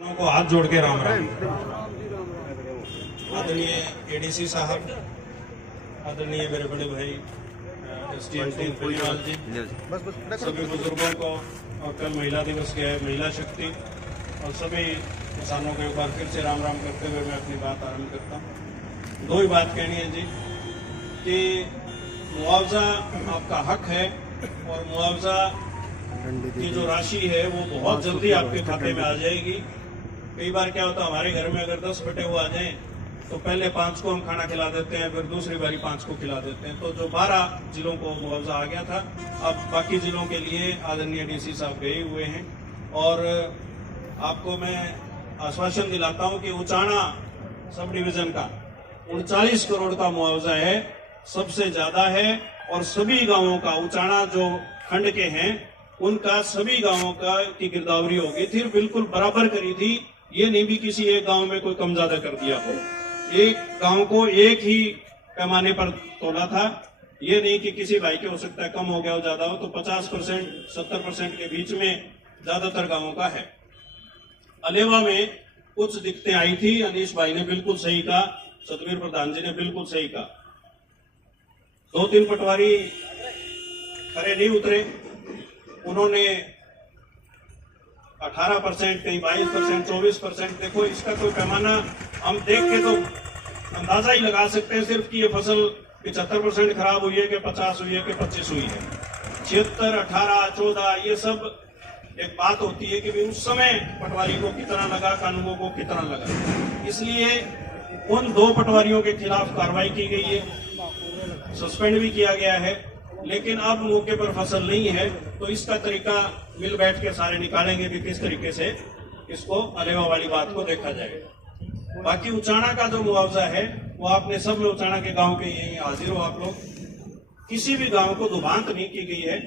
को हाथ जोड़ के राम राम। आदरणीय एडीसी साहब, आदरणीय मेरे बड़े भाई एसडीएम परिवाल जी, सभी बुजुर्गों को, और कल महिला दिवस के है, महिला शक्ति और सभी किसानों को एक बार फिर से राम राम करते हुए मैं अपनी बात आरंभ करता हूँ। दो ही बात कहनी है जी कि मुआवजा आपका हक है और मुआवजा की जो राशि है वो बहुत जल्दी आपके खाते में आ जाएगी। कई बार क्या होता है, हमारे घर में अगर 10 बटे हुए आ जाएं तो पहले 5 को हम खाना खिला देते हैं, फिर दूसरी बारी 5 को खिला देते हैं। तो जो 12 जिलों को मुआवजा आ गया था, अब बाकी जिलों के लिए आदरणीय डीसी साहब गए हुए हैं। और आपको मैं आश्वासन दिलाता हूं कि उचाना सब डिवीजन का 39 करोड़ का मुआवजा है, सबसे ज्यादा है। और सभी गांवों का, उचाना जो खंड के हैं उनका सभी गांवों का की गिरदावरी हो गई थी, बिल्कुल बराबर करी थी। ये नहीं भी किसी एक गांव में कोई कम ज्यादा कर दिया हो, एक गांव को एक ही पैमाने पर तोला था। ये नहीं कि किसी भाई के हो सकता है कम हो गया हो, ज्यादा हो, तो 50% 70% के बीच में ज्यादातर गांवों का है। अलेवा में कुछ दिक्कतें आई थी, अनीश भाई ने बिल्कुल सही कहा, सतवीर प्रधान जी ने बिल्कुल सही कहा। 2-3 पटवारी खरे नहीं उतरे, उन्होंने 18%, कहीं 22%, 24%, देखो इसका कोई पैमाना हम देख के तो अंदाजा ही लगा सकते हैं सिर्फ कि ये फसल 75% खराब हुई है कि 50 हुई है कि 25 हुई है। 76, 18, 14 ये सब एक बात होती है कि उस समय पटवारी को कितना लगा, कानूनों को कितना लगा। इसलिए उन 2 पटवारियों के खिलाफ कार्रवाई की गई है, सस्पेंड भी किया गया है। लेकिन अब मौके पर फसल नहीं है तो इसका तरीका मिल बैठ के सारे निकालेंगे भी किस तरीके से इसको अलेवा वाली बात को देखा जाएगा। बाकी उचाना का जो मुआवजा है वो आपने सब में, उचाना के गांव के यही हाजिर हो आप लोग, किसी भी गांव को दुभांत नहीं की गई है।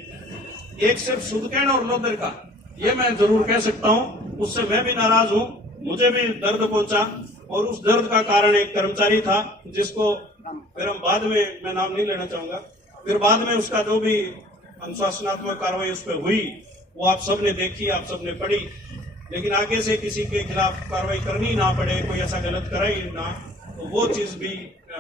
एक सिर्फ सुदकैन और लोदर का, ये मैं जरूर कह सकता हूं, उससे मैं भी नाराज हूं, मुझे भी दर्द पहुंचा। और उस दर्द का कारण एक कर्मचारी था जिसको फिर हम बाद में, मैं नाम नहीं लेना चाहूंगा, फिर बाद में उसका जो भी अनुशासनात्मक कार्रवाई उस पर हुई वो आप सबने देखी, आप सबने पढ़ी। लेकिन आगे से किसी के खिलाफ कार्रवाई करनी ना पड़े, कोई ऐसा गलत करे ही ना, तो वो चीज भी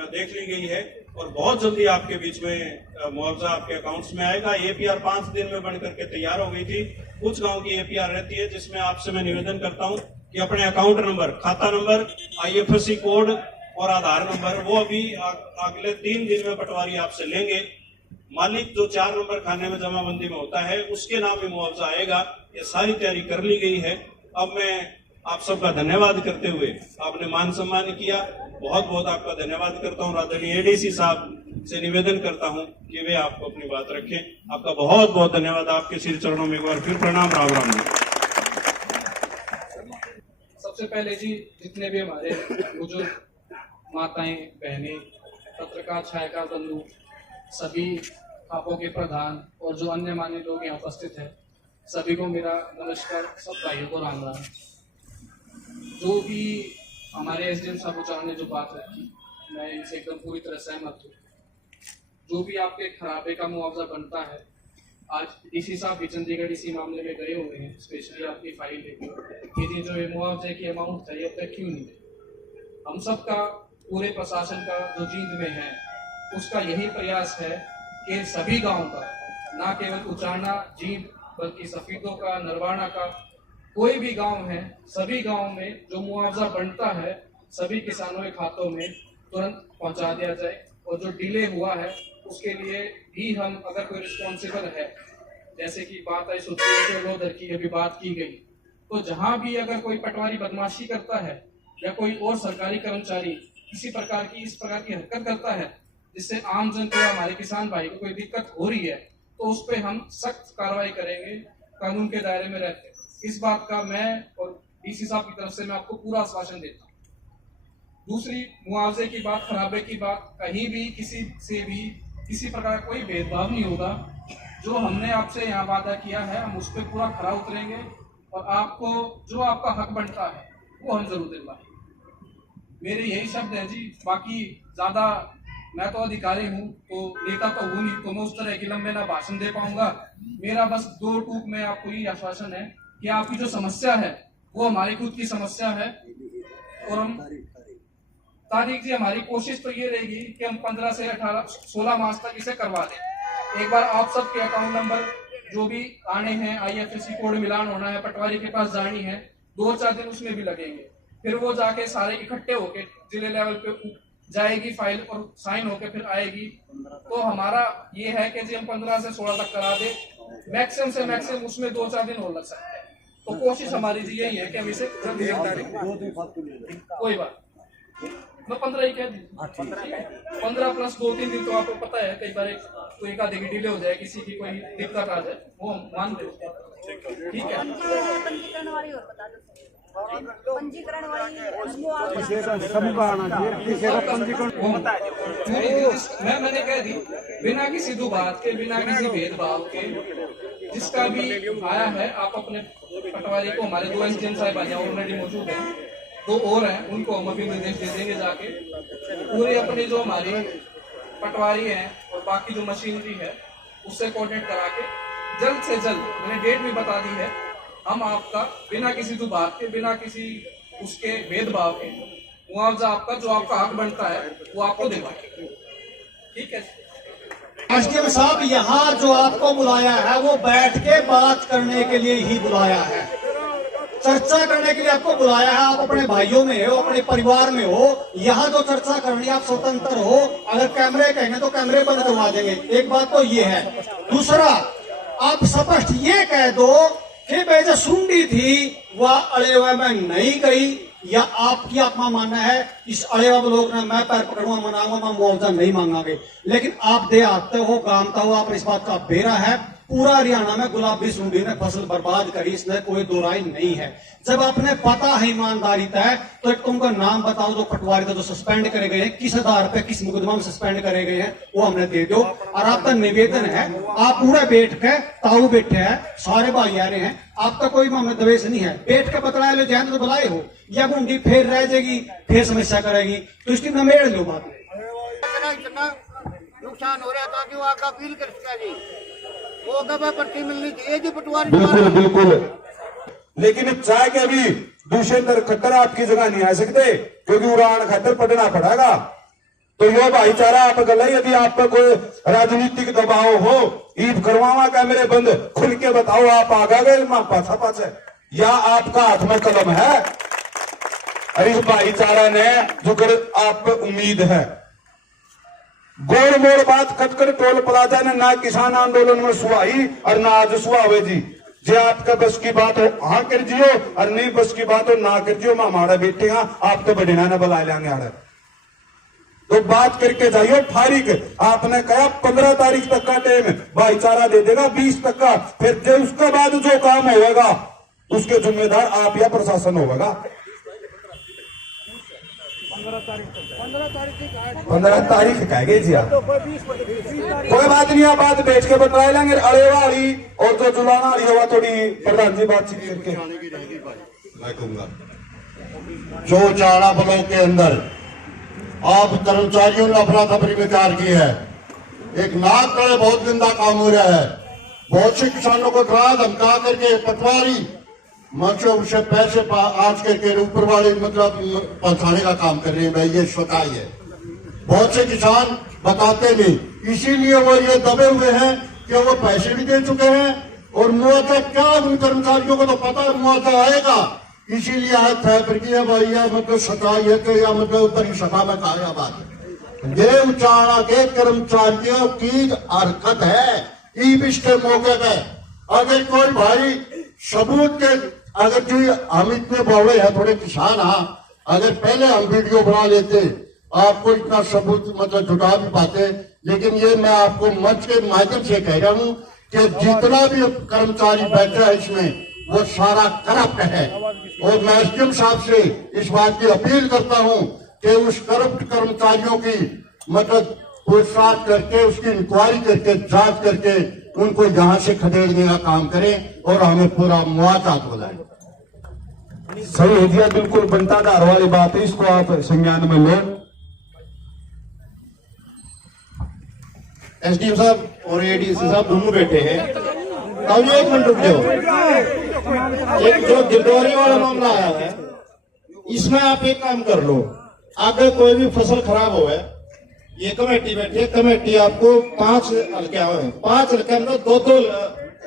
देख ली गई है। और बहुत जल्दी आपके बीच में मुआवजा आपके अकाउंट्स में आएगा। एपीआर 5 दिन में बन करके तैयार हो गई थी। कुछ गांव की एपीआर रहती है जिसमें आपसे मैं निवेदन करता हूं कि अपने अकाउंट नंबर, खाता नंबर, IFSC कोड और आधार नंबर, वो अभी अगले 3 दिन में पटवारी आपसे लेंगे। मालिक जो 4 नंबर खाने में जमाबंदी में होता है उसके नाम में मुआवजा आएगा। ये सारी तैयारी कर ली गई है। अब मैं आप सबका धन्यवाद करते हुए, आपने मान सम्मान किया, बहुत बहुत आपका धन्यवाद करता हूँ। आदरणीय एडीसी साहब से निवेदन करता हूँ कि वे आपको अपनी बात रखें। आपका बहुत बहुत धन्यवाद। आपके सिर चरणों में एक बार फिर प्रणाम, राम राम। सबसे पहले जी, जितने भी हमारे बुजुर्ग माताएं, बहनें, पत्रकार, छायाकार बंधु, सभी खापों के प्रधान और जो अन्य मान्य लोग यहाँ उपस्थित हैं, सभी को मेरा नमस्कार। सब भाइयों को राम राम। जो भी हमारे एसडीएम साहब उचाना ने जो बात रखी, मैं इनसे एकदम पूरी तरह सहमत हूँ। जो भी आपके खराबे का मुआवजा बनता है, आज डीसी साहब भी चंडीगढ़ इसी मामले में गए हुए हैं, स्पेशली आपकी फाइल लेकर कि जो ये मुआवजे की अमाउंट था ये अब तक क्यों नहीं है। हम सबका, पूरे प्रशासन का जो जींद में है, उसका यही प्रयास है कि सभी गांव का, ना केवल उचाना, जींद, बल्कि सफीदों का, नरवाना का, कोई भी गांव है, सभी गांव में जो मुआवजा बनता है सभी किसानों के खातों में तुरंत पहुंचा दिया जाए। और जो डिले हुआ है उसके लिए भी हम, अगर कोई रिस्पॉन्सिबल है, जैसे कि बात आई सुदकैन लोदर की, अभी बात की गई, तो जहां भी अगर कोई पटवारी बदमाशी करता है या कोई और सरकारी कर्मचारी किसी प्रकार की इस प्रकार की हरकत करता है जिससे आम जन को, हमारे किसान भाई को कोई दिक्कत हो रही है, तो उस पर हम सख्त कार्रवाई करेंगे कानून के दायरे में रहते। इस बात का मैं और डीसी साहब की तरफ से मैं आपको पूरा आश्वासन देता हूँ। दूसरी, मुआवजे की बात, खराबे की बात, कहीं भी किसी से भी किसी प्रकार का कोई भेदभाव नहीं होगा। जो हमने आपसे यहाँ वादा किया है हम उस पर पूरा खरा उतरेंगे और आपको जो आपका हक बनता है वो हम जरूर दिलवाएंगे। मेरे यही शब्द है जी। बाकी ज्यादा, मैं तो अधिकारी हूँ तो नेता तो हूँ नहीं, तो मैं उस तरह की लंबे ना भाषण दे पाऊंगा। मेरा बस 2 टूक में आपको यही आश्वासन है कि आपकी जो समस्या है वो हमारी खुद की समस्या है। और हम तारीख जी, हमारी कोशिश तो ये रहेगी कि हम 15 से 16 मार्च तक इसे करवा दें। एक बार आप सबके अकाउंट नंबर जो भी आने हैं, IFSC कोड मिलान होना है, पटवारी के पास जानी है, 2-4 दिन उसमें भी लगेंगे। फिर वो जाके सारे इकट्ठे होके जिले लेवल पे जाएगी फाइल और साइन होके फिर आएगी। तो हमारा ये है कि जी हम 15 से 16 तक करा दे, मैक्सिमम से मैक्सिमम उसमें 2-4 दिन और लग सकते हैं। तो कोशिश हमारी जी यही है कि हम इसे जल्दी से कोई बात मैं 15 ही कह दी, 15 प्लस 2-3 दिन तो आपको पता है कई बार कोई एक आधे की डिले हो जाए, किसी की कोई दिक्कत आ जाए, वो हम मान देते हैं। ठीक है, पंजीकरण वाली और बता दो, पंजीकरण वाली मैंने कह दी बिना किसी दुबात के, बिना किसी भेदभाव के, जिसका भी आया है आप अपने पटवारी को, हमारे 2 SDM साहब ऑलरेडी मौजूद हैं, 2 और हैं, उनको हम अभी निर्देश दे देंगे जाके पूरे अपनी जो हमारी पटवारी है और बाकी जो मशीनरी है उससे कोऑर्डिनेट करा के जल्द से जल्द, मैंने डेट भी बता दी है, हम आपका बिना किसी दुबात के, बिना किसी उसके भेदभाव के मुआवजा आपका जो आपका हक बनता है वो आपको देवाएंगे। ठीक है SDM साहब, यहाँ जो आपको बुलाया है वो बैठ के बात करने के लिए ही बुलाया है, चर्चा करने के लिए आपको बुलाया है। आप अपने भाइयों में हो, अपने परिवार में हो, यहाँ जो चर्चा करनी है आप स्वतंत्र हो। अगर कैमरे कहेंगे तो कैमरे बंद करवा देंगे, एक बात तो ये है। दूसरा, आप स्पष्ट ये कह दो कि भाई जो सुंडी थी वह अड़ेवा में नहीं गई, या आपकी अपना मानना है इस अड़ेवा लोग ने मैं पैर पकड़ूंगा, मनाऊंगा, मैं मुआवजा नहीं मांगांगे। लेकिन आप दे आते हो, गामता हो, आप इस बात का बेरा है। पूरा हरियाणा में गुलाबी सुंडी ने फसल बर्बाद करी, इसमें कोई दो राय नहीं है। जब आपने पता है ईमानदारी तय, तो एक तुमका नाम बताओ जो पटवारी थे जो सस्पेंड करे गए हैं, किस आधार पे, किस मुकदमा में सस्पेंड करे गए हैं, वो हमने दे दो। और आपका निवेदन है, आप पूरा बैठ के ताऊ बैठे हैं, सारे भाईयारे हैं, आपका कोई मामला द्वेष नहीं है, बैठ के बतलाए लो, ध्यान तो बुलाए हो, या गुंडी फिर रह जाएगी, फिर समस्या करेगी, तो इसकी नमेड़ लो बात में। इतना नुकसान हो रहा था कि वो आगे अपील कर सकता जी, वो कब पर्ची मिलनी चाहिए जी पटवारी। बिल्कुल बिल्कुल, लेकिन चाह के भी दूसरे खट्टर आपकी जगह नहीं आ सकते, क्योंकि उड़ान खातर पढ़ना पड़ेगा। तो यो भाईचारा आप गल, यदि आप पर कोई राजनीतिक दबाव हो, ईद करवावा कैमरे बंद, खुल के बताओ आप आगा गए पाछा पाछे, या आपका हाथ में कलम है। और इस भाईचारा ने जो कर आप पर उम्मीद है, गोल मोड़ बात खटकर टोल प्लाजा ने ना किसान आंदोलन में सुहाई और ना आज सुहावे जी। जे आपका बस की बात हो हाँ कर जियो, और नहीं बस की बात हो ना कर जियो, मैं हमारा बेटे आप तो बढ़िया ना बुला लेंगे आड़े, तो बात करके जाइयो फारिक। आपने कहा 15 तारीख तक का टाइम भाईचारा दे देगा, 20 तक का, फिर जो उसके बाद जो काम होगा उसके जिम्मेदार आप या प्रशासन होगा। 15 तारीख कहेंगे जी आप, कोई बात नहीं, आप बात बैठ के बतला लेंगे। अड़े वाली और जो जुलाना वाली होगा थोड़ी प्रधान जी बातचीत करके मैं कहूंगा। जो चारा ब्लॉक के अंदर आप कर्मचारियों ने अफरा तफरी विचार की है, एक नाक तले बहुत गंदा काम हो रहा है। बहुत से किसानों को डरा धमका करके पटवारी मर्चो उसे पैसे आज करके ऊपर वाले मतलब पहुंचाने का काम कर रहे हैं। भाई ये सच्चाई है, बहुत से किसान बताते नहीं, इसीलिए वो ये दबे हुए हैं कि वो पैसे भी दे चुके हैं और मुआवजा क्या, उन कर्मचारियों को तो पता है मुआवजा आएगा, इसीलिए आज तय कर किया। भाई यह मतलब सच्चाई है कि या मतलब बड़ी सभा में कहा बात है। ये उचाड़ा के कर्मचारियों की हरकत है। इसके मौके पे अगर कोई भाई सबूत के, अगर जी हम इतने बड़े हैं थोड़े किसान, हाँ अगर पहले हम वीडियो बना लेते आपको इतना सबूत मतलब जुटा भी पाते, लेकिन ये मैं आपको मंच के माध्यम से कह रहा हूँ कि जितना भी कर्मचारी बैठा है इसमें वो सारा करप्ट है। और मैं SDM साहब से इस बात की अपील करता हूँ कि उस करप्ट कर्मचारियों की मतलब पूछताछ करके, उसकी इंक्वायरी करके, जांच करके उनको यहाँ से खदेड़ने का काम करें और हमें पूरा मुआवजा दिलाएं। सही है जी, बिल्कुल बनता धार वाली बात है, इसको आप संज्ञान में लो। SDM साहब और ADC साहब दोनों बैठे हैं, तब एक मिनट रुक जाओ। एक जो गिरदौरी वाला मामला आया है, इसमें आप एक काम कर लो, आगे कोई भी फसल खराब हो है, ये कमेटी बैठी है, कमेटी आपको 5 हल्के आए हैं, 5 हल्के में 2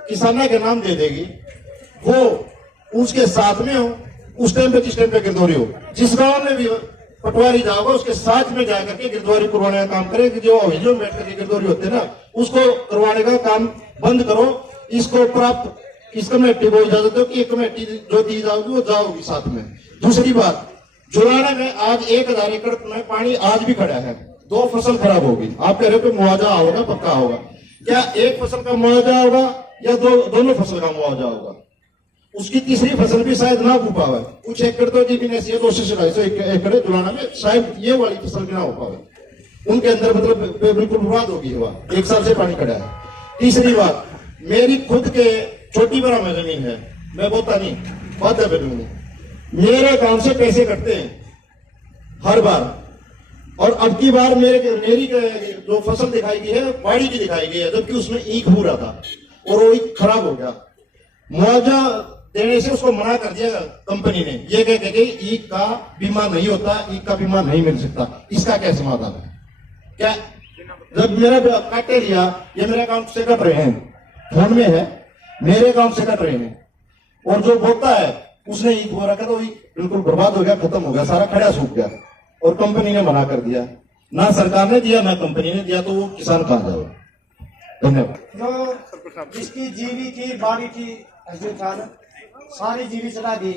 किसानों के नाम दे देगी, वो उसके साथ में हो, उस टाइम पे जिस टाइम पे गिरदौरी हो, जिस गांव में भी पटवारी जाओगे उसके साथ में जाकर के गिरदौरी करवाने का काम करें। जो अभिजोग बैठ करके गिरदौरी होते हैं ना, उसको करवाने का काम बंद करो। इसको प्राप्त इस कमेटी को इजाजत दो कि ये कमेटी जो दी जाओगी वो जाओगी साथ में। दूसरी बात, जुलाना में आज 1000 एकड़ में पानी आज भी खड़ा है, 2 फसल खराब होगी, आप कह रहे हो कि मुआवजा होगा, पक्का होगा, क्या एक फसल का मुआवजा होगा या दोनों फसल का मुआवजा होगा? उसकी तीसरी फसल भी शायद ना हो पावे, कुछ एकड़ तो जमीन ऐसी है 200 से 250 एकड़ जुलाना में, शायद ये वाली फसल भी ना हो पावे, उनके अंदर मतलब बिल्कुल बर्बाद होगी हुआ, 1 साल से पानी खड़ा है। तीसरी बात, मेरी खुद के छोटी बड़ा में जमीन है, मैं बोलता नहीं, बात है जमीन, मेरे अकाउंट से पैसे कटते हैं हर बार, और अब की बार मेरी जो फसल दिखाई गई है बाड़ी की दिखाई गई है, जबकि उसमें ईख हो रहा था और वो ईख खराब हो गया। मुआवजा देने से उसको मना कर दिया कंपनी ने, ये कह के ईख का बीमा नहीं होता, ईख का बीमा नहीं मिल सकता। इसका क्या समाधान है? क्या जब मेरा काटे लिया, ये मेरे अकाउंट से कट रहे हैं, फोन में है, मेरे अकाउंट से कट रहे हैं, और जो बोलता है उसने ईख हो रखा तो बिल्कुल बर्बाद हो गया, खत्म हो गया, सारा खड़ा सूख गया, और कंपनी ने मना कर दिया। ना सरकार ने दिया ना कंपनी ने दिया, तो वो किसान कहां जाए? धन्यवाद। जो जिसकी जीवी थी, बाड़ी थी, सारी जीवी चला दी,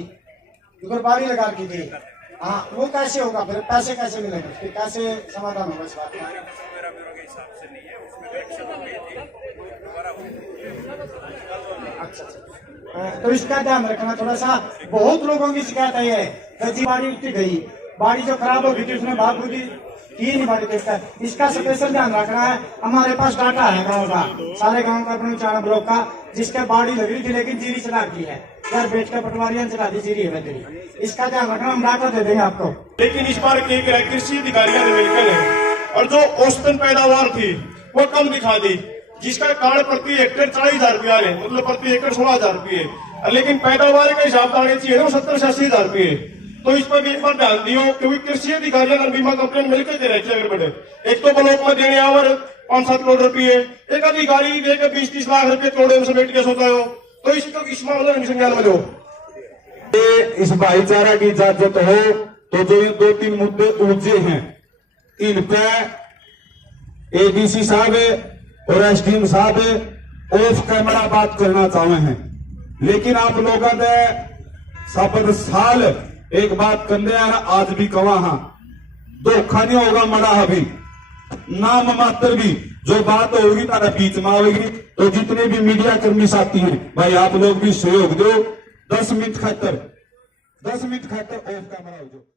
उधर बाड़ी लगा की थी, हाँ, वो कैसे होगा? फिर पैसे कैसे मिलेंगे? फिर कैसे समाधान होगा इस बात का? अच्छा, तो इसका ध्यान रखना थोड़ा सा। बहुत लोगों की शिकायत आई है, कच्ची बाड़ी उल्टी गई, बाड़ी जो खराब होगी थी उसमें भाग बुद्धि की नहीं बाड़ी देखता है, इसका स्पेशल ध्यान रखना है। हमारे पास डाटा है गांव का, सारे गांव का, अपने चाणा ब्लॉक का, जिसके बाड़ी लगी थी लेकिन जीरी चला दी है, घर बेच कर पटवारियां चला दी जीरी है तेरी, इसका ध्यान रखना, हम डाटा दे देंगे आपको। लेकिन इस बार क्या करा, कृषि अधिकारियों ने मिलकर है, और जो औसतन पैदावार थी वो कम दिखा दी, जिसका कारण प्रति हेक्टेयर 40,000 रुपया है, मतलब प्रति एकड़ 16,000 रुपये, लेकिन पैदावार का हिसाब आने चाहिए ना 70 से 80,000 रुपये। तो इस पर भी एक बार ध्यान दियो, क्योंकि कृषि अधिकारियों और बीमा कंपनी मिलकर दे रहे अगर बड़े, एक तो ब्लॉक में देने आवर 5-7 करोड़ रुपये, एक अधिकारी देकर 20-30 लाख रुपये करोड़ में समेट के सोता हो, तो इस मामले में संज्ञान में लो। इस भाईचारा की इजाजत हो तो जो ये 2-3 मुद्दे ऊंचे हैं, इन पे एडीसी साहब और एसडीएम साहब ऑफ कैमरा बात करना चाहे हैं, लेकिन आप लोगों ने शपथ साल एक बात करने यार, आज भी कवा, हाँ, धोखा नहीं होगा मरा अभी, नाम मात्र भी जो बात होगी तारा बीच में आएगी। तो जितने भी मीडिया कर्मी साथी हैं भाई, आप लोग भी सहयोग दो, 10 मिनट खातर ऑफ कैमरा हो जाओ।